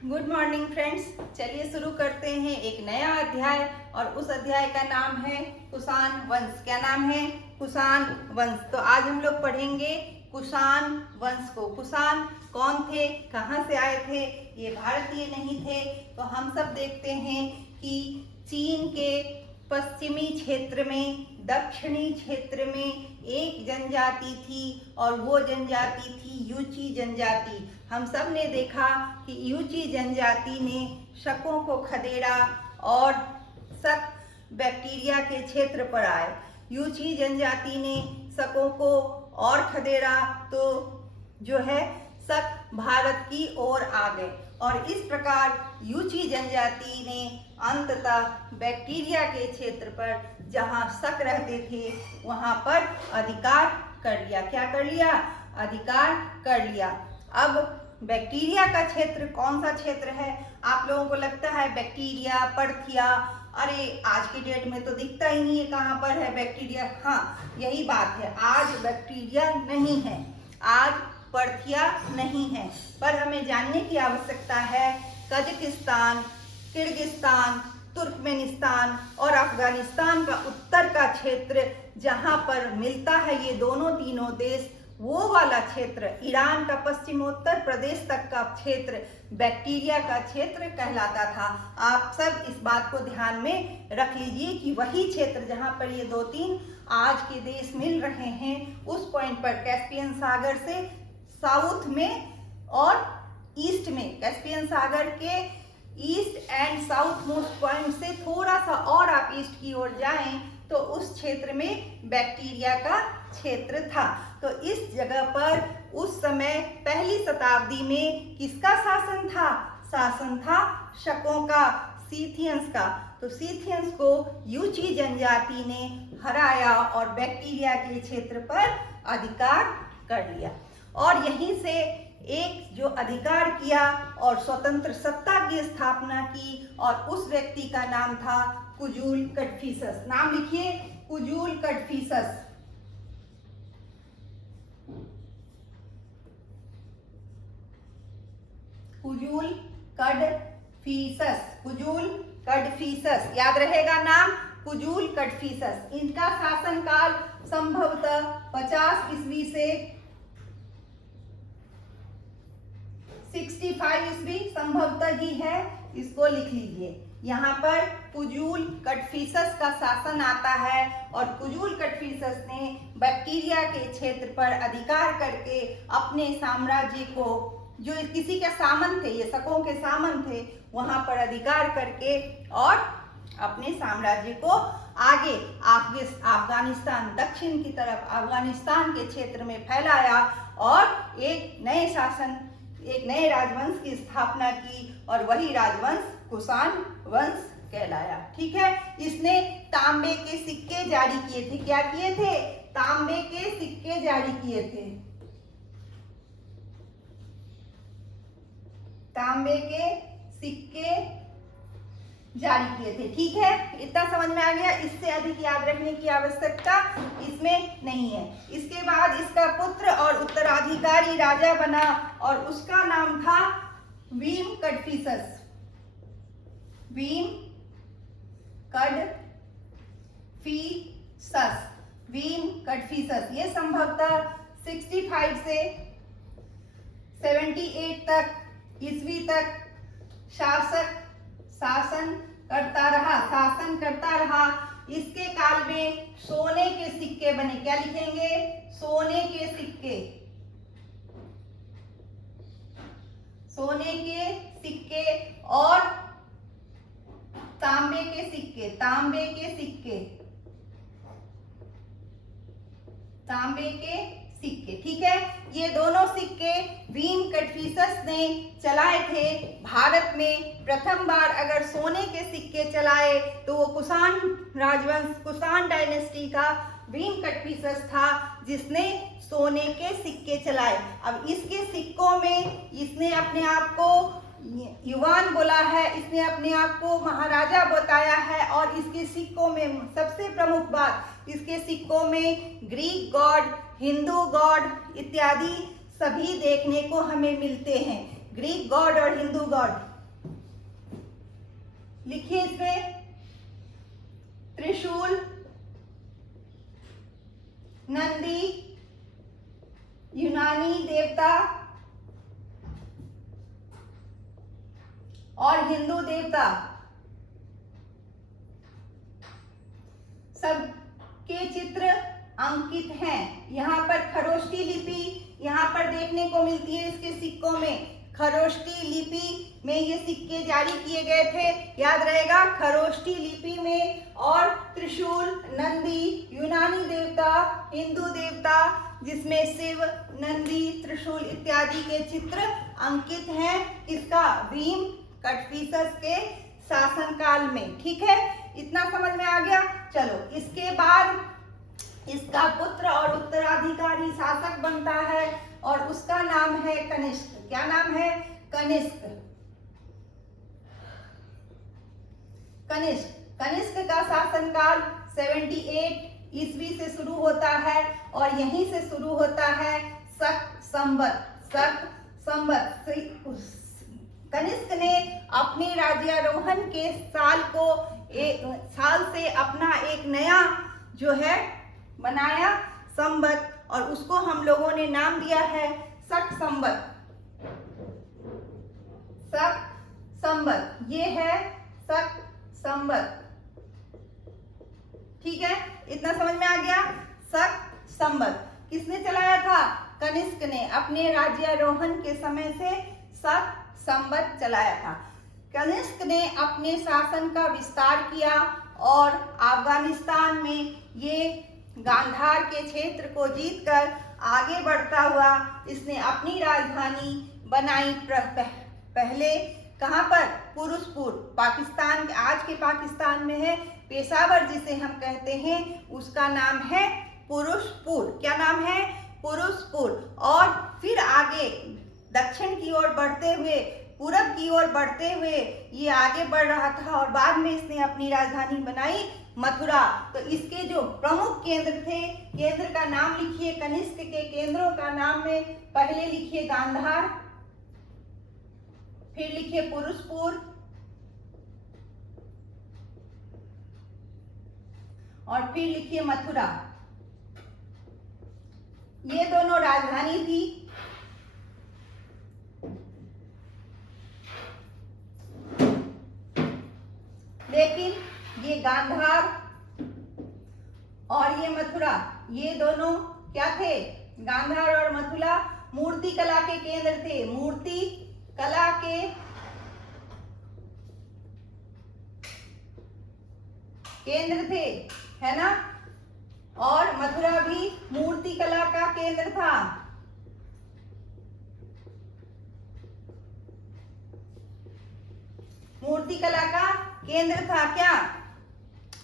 Good morning friends. चलिए शुरू करते हैं एक नया अध्याय और उस अध्याय का नाम है कुषाण वंश। क्या नाम है? कुषाण वंश। तो आज हम लोग पढ़ेंगे कुषाण वंश को। कुषाण कौन थे, कहाँ से आए थे? ये भारतीय नहीं थे। तो हम सब देखते हैं कि चीन के पश्चिमी क्षेत्र में, दक्षिणी क्षेत्र में एक जनजाति थी और वो जनजाति थी यूची जनजाति। हम सब ने देखा कि यूची जनजाति ने शकों को खदेड़ा और शक बैक्टीरिया के क्षेत्र पर आए। यूची जनजाति ने शकों को और खदेड़ा तो जो है शक भारत की ओर आ गए और इस प्रकार यूची जनजाति ने अंततः बैक्टीरिया के क्षेत्र पर जहां शक रहते थे वहां पर अधिकार कर लिया। क्या कर लिया? अधिकार कर लिया। अब बैक्टीरिया का क्षेत्र कौन सा क्षेत्र है? आप लोगों को लगता है बैक्टीरिया, परथिया, अरे आज की डेट में तो दिखता ही नहीं है कहाँ पर है बैक्टीरिया। हाँ, यही बात है, आज बैक्टीरिया नहीं है, आज परथिया नहीं है। पर हमें जानने की आवश्यकता है कजाकिस्तान, किर्गिस्तान, तुर्कमेनिस्तान और अफगानिस्तान का उत्तर का क्षेत्र जहाँ पर मिलता है ये दोनों तीनों देश, वो वाला क्षेत्र, ईरान का पश्चिमोत्तर प्रदेश तक का क्षेत्र बैक्टीरिया का क्षेत्र कहलाता था। आप सब इस बात को ध्यान में रख लीजिए कि वही क्षेत्र जहाँ पर ये दो तीन आज के देश मिल रहे हैं, उस पॉइंट पर कैस्पियन सागर से साउथ में और ईस्ट में, कैस्पियन सागर के east and south most point से थोड़ा सा और आप ईस्ट की ओर जाएं तो उस क्षेत्र में बैक्टीरिया का क्षेत्र था। तो इस जगह पर उस समय पहली शताब्दी में किसका शासन था? शासन था शकों का, सीथियंस का। तो सीथियंस को यूची जनजाति ने हराया और बैक्टीरिया के क्षेत्र पर अधिकार कर लिया और यहीं से एक जो अधिकार किया और स्वतंत्र सत्ता की स्थापना की और उस व्यक्ति का नाम था कुजूल कड़फिसस। नाम लिखिए, कुजूल कड़फिसस। कुजूल कड़फिसस, कुजूल कड़फिसस, याद रहेगा नाम, कुजूल कड़फिसस। इनका शासनकाल संभवतः 50 ईस्वी से 65 ईस्वी संभवतः ही है, इसको लिख लीजिए। यहाँ पर कुजूल कड़फिसस का शासन आता है और कुजूल कड़फिसस ने बैक्टीरिया के क्षेत्र पर अधिकार करके अपने साम्राज्य को, जो किसी के सामंत थे, ये शकों के सामंत थे, वहां पर अधिकार करके और अपने साम्राज्य को आगे अफगानिस्तान, दक्षिण की तरफ अफगानिस्तान के क्षेत्र में फैलाया और एक नए शासन, एक नए राजवंश की स्थापना की और वही राजवंश कुषाण वंश कहलाया। ठीक है। इसने तांबे के सिक्के जारी किए थे। क्या किए थे? तांबे के सिक्के जारी किए थे। तांबे के सिक्के जारी किए थे। ठीक है, इतना समझ में आ गया। इससे अधिक याद रखने की आवश्यकता इसमें नहीं है। इसके बाद इसका पुत्र और उत्तराधिकारी राजा बना और उसका नाम था वीम कड़फिसस। वीम कड़फिसस, वीम कड़फिसस। ये संभवतः 65 से 78 तक ईस्वी तक शासन करता रहा। इसके काल में सोने के सिक्के बने। क्या लिखेंगे? सोने के सिक्के, सोने के सिक्के और तांबे के सिक्के, तांबे के सिक्के, तांबे के सिक्के। ठीक है, ये दोनों सिक्के वीम कड़फिसस ने चलाए थे। भारत में प्रथम बार अगर सोने के सिक्के चलाए तो वो कुषाण राजवंश, कुषाण डायनेस्टी का वीम कड़फिसस था जिसने सोने के सिक्के चलाए। अब इसके सिक्कों में इसने अपने आप को युवान बोला है, इसने अपने आप को महाराजा बताया है और इसके सिक्कों में सबसे प्रमुख बात, इसके सिक्कों में ग्रीक गॉड, हिंदू गॉड इत्यादि सभी देखने को हमें मिलते हैं। ग्रीक गॉड और हिंदू गॉड लिखिए इसमें त्रिशूल, नंदी, यूनानी देवता और हिंदू देवता, सबके चित्र अंकित हैं। यहाँ पर खरोष्टी लिपि यहाँ पर देखने को मिलती है। इसके सिक्कों में खरोष्टी लिपि में ये सिक्के जारी किए गए थे, याद रहेगा, खरोष्टी लिपि में। और त्रिशूल, नंदी, यूनानी देवता, हिंदू देवता जिसमें शिव, नंदी, त्रिशूल इत्यादि के चित्र अंकित हैं। किसका? भीम कटफिसस के शासनकाल में। ठीक है, इतना समझ में आ गया। चलो, इसके बाद इसका पुत्र और उत्तराधिकारी शासक बनता है और उसका नाम है कनिष्क। क्या नाम है? कनिष्क। कनिष्क कनिष्क का शासनकाल 78 ईस्वी से शुरू होता है और यहीं से शुरू होता है शक संवत। शक संवत। कनिष्क ने अपने राज्यारोहण के साल से अपना एक नया जो है बनाया संवत, और उसको हम लोगों ने नाम दिया है शक संवत। शक संवत, ये है शक संवत। ठीक है, इतना समझ में आ गया। शक संवत किसने चलाया था? कनिष्क ने अपने राज्यारोहण के समय से शक संवत चलाया था। कनिष्क ने अपने शासन का विस्तार किया और अफगानिस्तान में ये गांधार के क्षेत्र को जीतकर आगे बढ़ता हुआ इसने अपनी राजधानी बनाई। पहले कहाँ पर? पुरुषपुर, पाकिस्तान, आज के पाकिस्तान में है। पेशावर जिसे हम कहते हैं उसका नाम है पुरुषपुर। क्या नाम है? पुरुषपुर। और फिर आगे दक्षिण की ओर बढ़ते हुए, पूरब की ओर बढ़ते हुए ये आगे बढ़ रहा था और बाद में इसने अपनी राजधानी बनाई मथुरा। तो इसके जो प्रमुख केंद्र थे, केंद्र का नाम लिखिए। कनिष्क के केंद्रों का नाम में पहले लिखिए गांधार, फिर लिखिए पुरुषपुर और फिर लिखिए मथुरा। ये दोनों राजधानी थी। लेकिन ये गांधार और ये मथुरा, ये दोनों क्या थे? गांधार और मथुरा मूर्ति कला के केंद्र थे। मूर्ति कला के केंद्र थे, है ना। और मथुरा भी मूर्ति कला का केंद्र था। मूर्ति कला का केंद्र था, क्या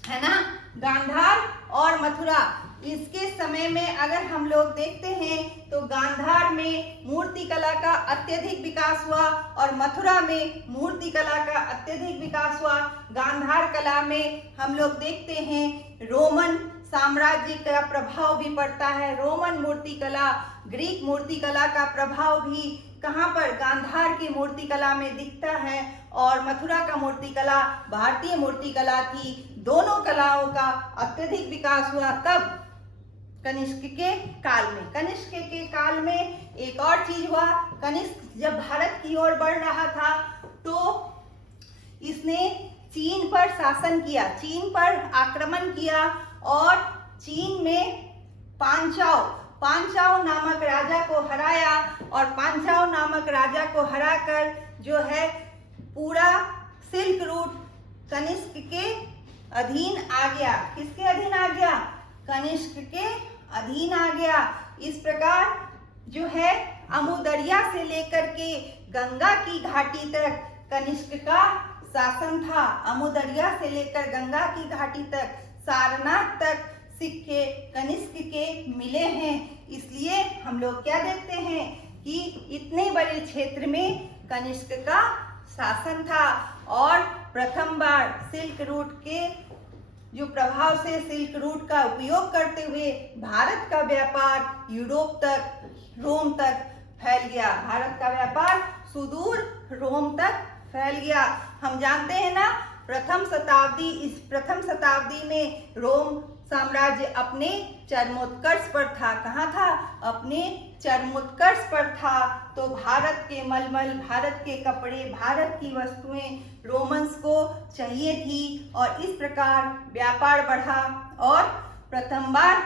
है ना, गांधार और मथुरा। इसके समय में अगर हम लोग देखते हैं तो गांधार में मूर्ति कला का अत्यधिक विकास हुआ और मथुरा में मूर्ति कला का अत्यधिक विकास हुआ। गांधार कला में हम लोग देखते हैं रोमन साम्राज्य का प्रभाव भी पड़ता है। रोमन मूर्ति कला, ग्रीक मूर्ति कला का प्रभाव भी कहाँ पर? गांधार की मूर्ति कला में दिखता है। और मथुरा का मूर्ति कला भारतीय मूर्ति कला थी। दोनों कलाओं का अत्यधिक विकास हुआ तब कनिष्क के काल में। कनिष्क के काल में एक और चीज हुआ। कनिष्क जब भारत की ओर बढ़ रहा था तो इसने चीन पर शासन किया, चीन पर आक्रमण किया और चीन में पांचाओ नामक राजा को हराया। और पांचाओ नामक राजा को हराकर जो है पूरा सिल्क रूट कनिष्क के अधीन आ गया। किसके अधीन आ गया? कनिष्क के अधीन आ गया। इस प्रकार जो है अमुदरिया से लेकर के गंगा की घाटी तक कनिष्क का शासन था। अमुदरिया से लेकर गंगा की घाटी तक, सारनाथ तक सिक्के कनिष्क के मिले हैं। इसलिए हम लोग क्या देखते हैं कि इतने बड़े क्षेत्र में कनिष्क का शासन था। और प्रथम बार सिल्क रूट के जो प्रभाव से सिल्क रूट का उपयोग करते हुए भारत का व्यापार यूरोप तक, रोम तक फैल गया। भारत का व्यापार सुदूर रोम तक फैल गया। हम जानते हैं ना इस प्रथम शताब्दी में रोम साम्राज्य अपने चरमोत्कर्ष पर था। कहाँ था? अपने चरमोत्कर्ष पर था। तो भारत के मलमल, भारत के कपड़े, भारत की वस्तुएं रोमन्स को चाहिए थी और इस प्रकार व्यापार बढ़ा और प्रथम बार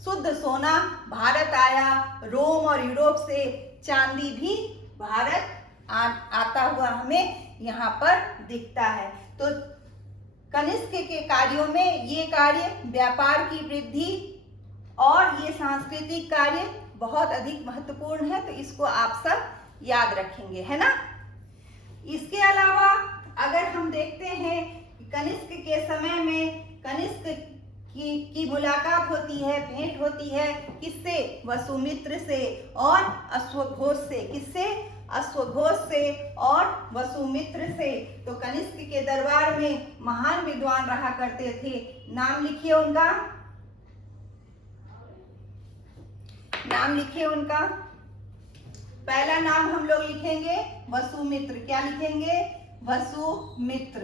शुद्ध सोना भारत आया। रोम और यूरोप से चांदी भी भारत आता हुआ हमें यहाँ पर दिखता है। तो कनिष्क के कार्यों में ये कार्य व्यापार की वृद्धि और ये सांस्कृतिक कार्य बहुत अधिक महत्वपूर्ण है। तो इसको आप सब याद रखेंगे, है ना। इसके अलावा अगर हम देखते हैं कनिष्क के समय में कनिष्क की मुलाकात होती है, भेंट होती है किससे? वसुमित्र से और अश्वघोष से। किससे? अश्वघोष से और वसुमित्र से। तो कनिष्क के दरबार में महान विद्वान रहा करते थे। नाम लिखिए उनका, नाम लिखिए उनका। पहला नाम हम लोग लिखेंगे वसुमित्र। क्या लिखेंगे? वसुमित्र।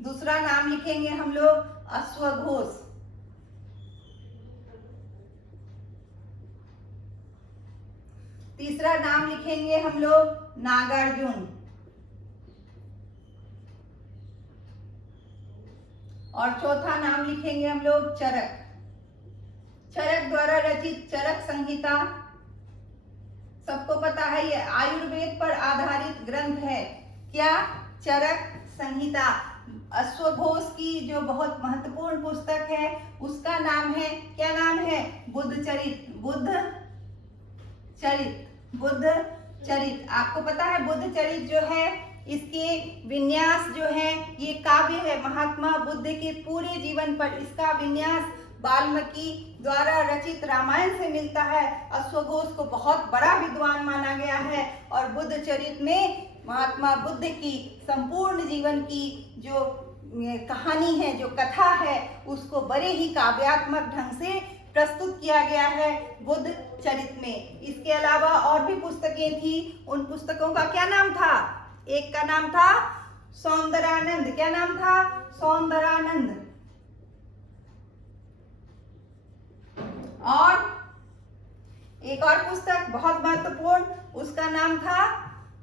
दूसरा नाम लिखेंगे हम लोग अश्वघोष। तीसरा नाम लिखेंगे हम लोग नागार्जुन। और चौथा नाम लिखेंगे हम लोग चरक। चरक द्वारा रचित चरक संहिता, सबको पता है ये आयुर्वेद पर आधारित ग्रंथ है। क्या? चरक संहिता। अश्वघोष की जो बहुत महत्वपूर्ण पुस्तक है उसका नाम है, क्या नाम है? बुद्धचरित। बुद्धचरित। आपको पता है बुद्धचरित जो है इसके विन्यास जो है ये काव्य है महात्मा बुद्ध के पूरे जीवन पर। इसका विन्यास वाल्मीकि द्वारा रचित रामायण से मिलता है। अश्वघोष को बहुत बड़ा विद्वान माना गया है और बुद्धचरित में महात्मा बुद्ध की संपूर्ण जीवन की जो कहानी है, जो कथा है, उसको बड़े ही काव्यात्मक ढंग से प्रस्तुत किया गया है बुद्ध चरित में। इसके अलावा और भी पुस्तकें थी। उन पुस्तकों का क्या नाम था? एक का नाम था सौंदरानंद। क्या नाम था? सौंदरानंद। और एक और पुस्तक बहुत महत्वपूर्ण,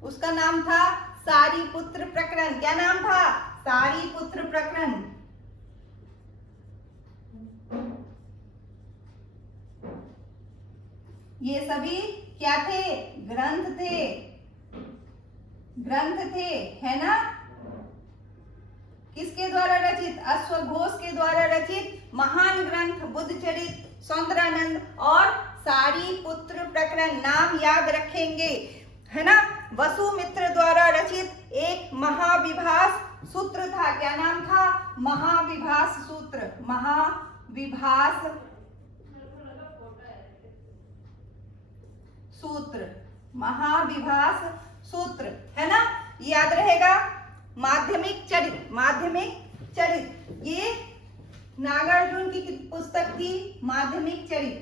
उसका नाम था सारीपुत्र प्रकरण। क्या नाम था? सारीपुत्र प्रकरण। ये सभी क्या थे? ग्रंथ थे, है ना। किसके द्वारा रचित? अश्वघोष के द्वारा रचित महान ग्रंथ बुद्धचरित, सौंदरानंद और सारीपुत्र प्रकरण। नाम याद रखेंगे, है ना। वसुमित्र द्वारा रचित एक महाविभास सूत्र था। क्या नाम था? महाविभास सूत्र। महाविभास सूत्र, है ना। याद रहेगा। माध्यमिक चरित ये नागार्जुन की पुस्तक थी, माध्यमिक चरित।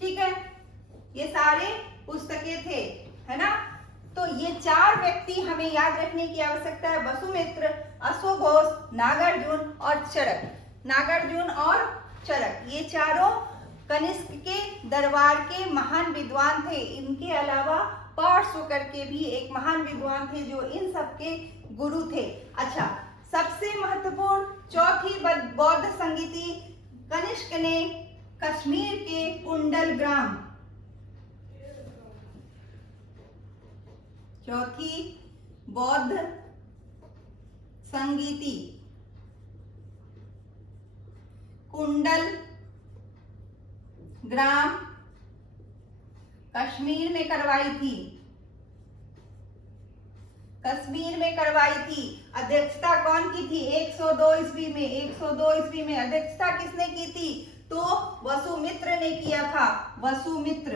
ठीक है, ये सारे पुस्तकें थे, है ना। तो ये चार व्यक्ति हमें याद रखने की आवश्यकता है। वसुमित्र, अश्वघोष, नागार्जुन और चरक। ये चारों कनिष्क के दरबार के महान विद्वान थे। इनके अलावा पार्श्व करके भी एक महान विद्वान थे जो इन सबके गुरु थे। अच्छा, सबसे महत्वपूर्ण चौथी बौद्ध संगीति कनिष्क ने कश्मीर के कुंडलग्राम, चौथी बौद्ध संगीति कुंडल ग्राम कश्मीर में करवाई थी। अध्यक्षता कौन की थी? 102 ईस्वी में अध्यक्षता किसने की थी? तो वसुमित्र ने किया था। वसुमित्र।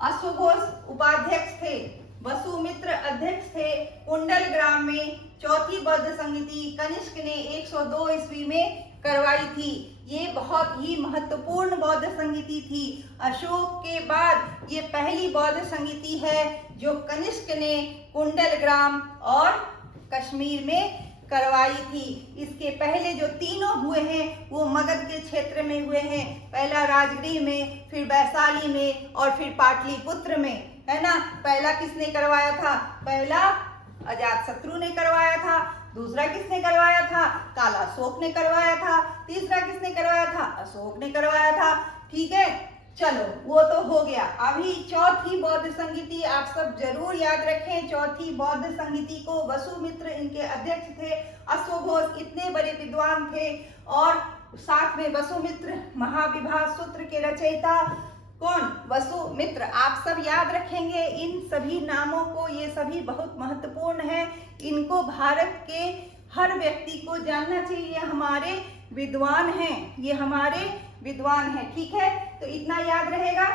अश्वघोष उपाध्यक्ष थे, वसुमित्र अध्यक्ष थे। कुंडल ग्राम में चौथी बौद्ध संगीति कनिष्क ने 102 ईस्वी में करवाई थी। ये बहुत ही महत्वपूर्ण बौद्ध संगीति थी। अशोक के बाद ये पहली बौद्ध संगीति है जो कनिष्क ने कुंडलग्राम और कश्मीर में करवाई थी। इसके पहले जो तीनों हुए हैं वो मगध के क्षेत्र में हुए हैं। पहला राजगीर में, फिर वैशाली में और फिर पाटलिपुत्र में, है ना। पहला किसने करवाया था? पहला अजातशत्रु ने करवाया था। दूसरा किसने करवाया था? कालाशोक ने करवाया था। तीसरा किसने करवाया था? अशोक ने करवाया था। ठीक है, चलो वो तो हो गया। अभी चौथी बौद्ध संगीति आप सब जरूर याद रखें। चौथी बौद्ध संगीति को वसुमित्र इनके अध्यक्ष थे। अश्वघोष इतने बड़े विद्वान थे और साथ में वसुमित्र महाविभाग सूत्र के रचयिता कौन? वसुमित्र। आप सब याद रखेंगे इन सभी नामों को, ये सभी बहुत महत्वपूर्ण है। इनको भारत के हर व्यक्ति को जानना चाहिए। ये हमारे विद्वान हैं, ये हमारे विद्वान हैं। ठीक है, तो इतना याद रहेगा।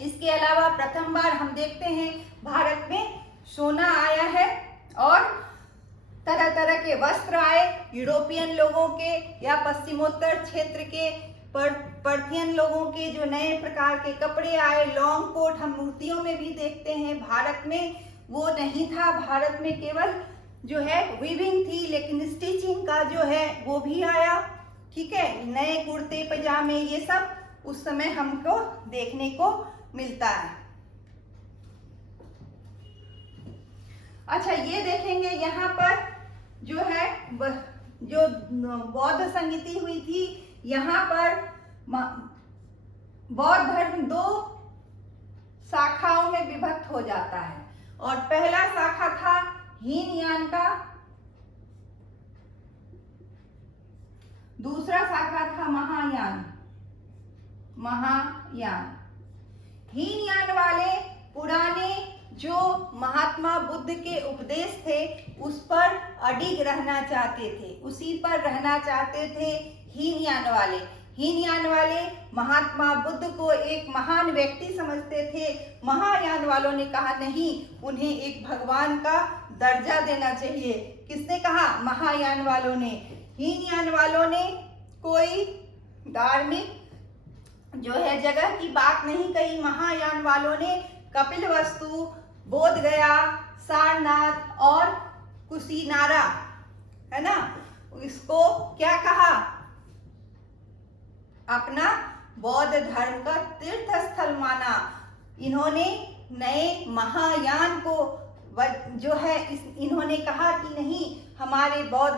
इसके अलावा प्रथम बार हम देखते हैं भारत में सोना आया है और तरह तरह के वस्त्र आए यूरोपियन लोगों के या पश्चिमोत्तर क्षेत्र के पर्थियन लोगों के जो नए प्रकार के कपड़े आए, लॉन्ग कोट हम मूर्तियों में भी देखते हैं। भारत में वो नहीं था। भारत में केवल जो है वीविंग थी, लेकिन स्टिचिंग का जो है वो भी आया। ठीक है, नए कुर्ते पजामे ये सब उस समय हमको देखने को मिलता है। अच्छा, ये देखेंगे यहाँ पर जो है जो बौद्ध संगीति हुई थी, यहाँ पर बौद्ध धर्म दो शाखाओं में विभक्त हो जाता है और पहला शाखा था हीनयान का, दूसरा शाखा था महायान। हीनयान वाले पुराने जो महात्मा बुद्ध के उपदेश थे उस पर अडिग रहना चाहते थे, उसी पर रहना चाहते थे हीनयान वाले। हीनयान वाले महात्मा बुद्ध को एक महान व्यक्ति समझते थे। महायान वालों ने कहा नहीं, उन्हें एक भगवान का दर्जा देना चाहिए। किसने कहा? महायान वालों ने। हीनयान वालों ने कोई धार्मिक जो है जगह की बात नहीं कही। महायान वालों ने कपिलवस्तु, बोधगया, सारनाथ और कुशीनारा, है ना, इसको क्या कहा? अपना बौद्ध धर्म का तीर्थ स्थल माना। इन्होंने नए महायान को जो है इन्होंने कहा कि नहीं, हमारा बौद्ध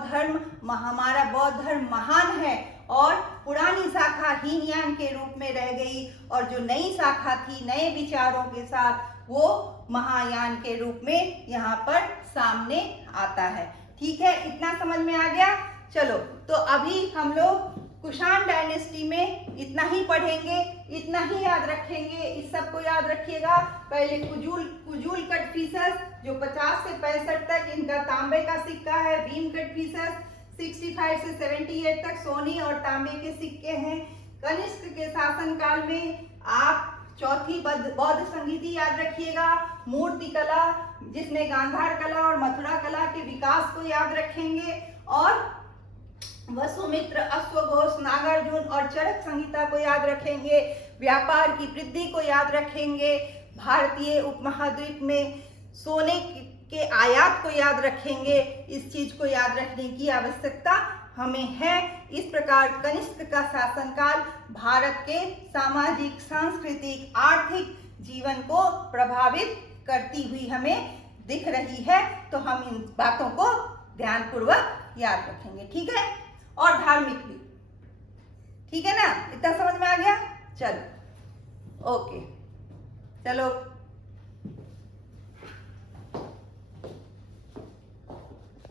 धर्म महान है और पुरानी शाखा हीनयान के रूप में रह गई और जो नई शाखा थी नए विचारों के साथ वो महायान के रूप में यहाँ पर सामने आता है। ठीक है, इतना समझ में आ गया। चलो, तो अभी हम लोग कुषाण डायनेस्टी में इतना ही पढ़ेंगे, इतना ही याद रखेंगे। इस सब को याद रखिएगा। पहले कुजूल कटफिसस जो 50 से 65 तक इनका तांबे का सिक्का है। भीम कटफिसस 65 से 78 तक सोने और तांबे के सिक्के हैं। कनिष्क के शासनकाल में आप चौथी बौद्ध संगीति याद रखिएगा। मूर्ति कला जिसमें गांधार कला और मथुरा कला के विकास को याद रखेंगे और वसुमित्र, अश्वघोष, नागार्जुन और चरक संहिता को याद रखेंगे। व्यापार की वृद्धि को याद रखेंगे। भारतीय उपमहाद्वीप में सोने के आयात को याद रखेंगे। इस चीज को याद रखने की आवश्यकता हमें है। इस प्रकार कनिष्क का शासनकाल भारत के सामाजिक, सांस्कृतिक, आर्थिक जीवन को प्रभावित करती हुई हमें दिख रही है। तो हम इन बातों को ध्यानपूर्वक याद रखेंगे। ठीक है, और धार्मिक भी। ठीक है ना, इतना समझ में आ गया। चलो, ओके, चलो।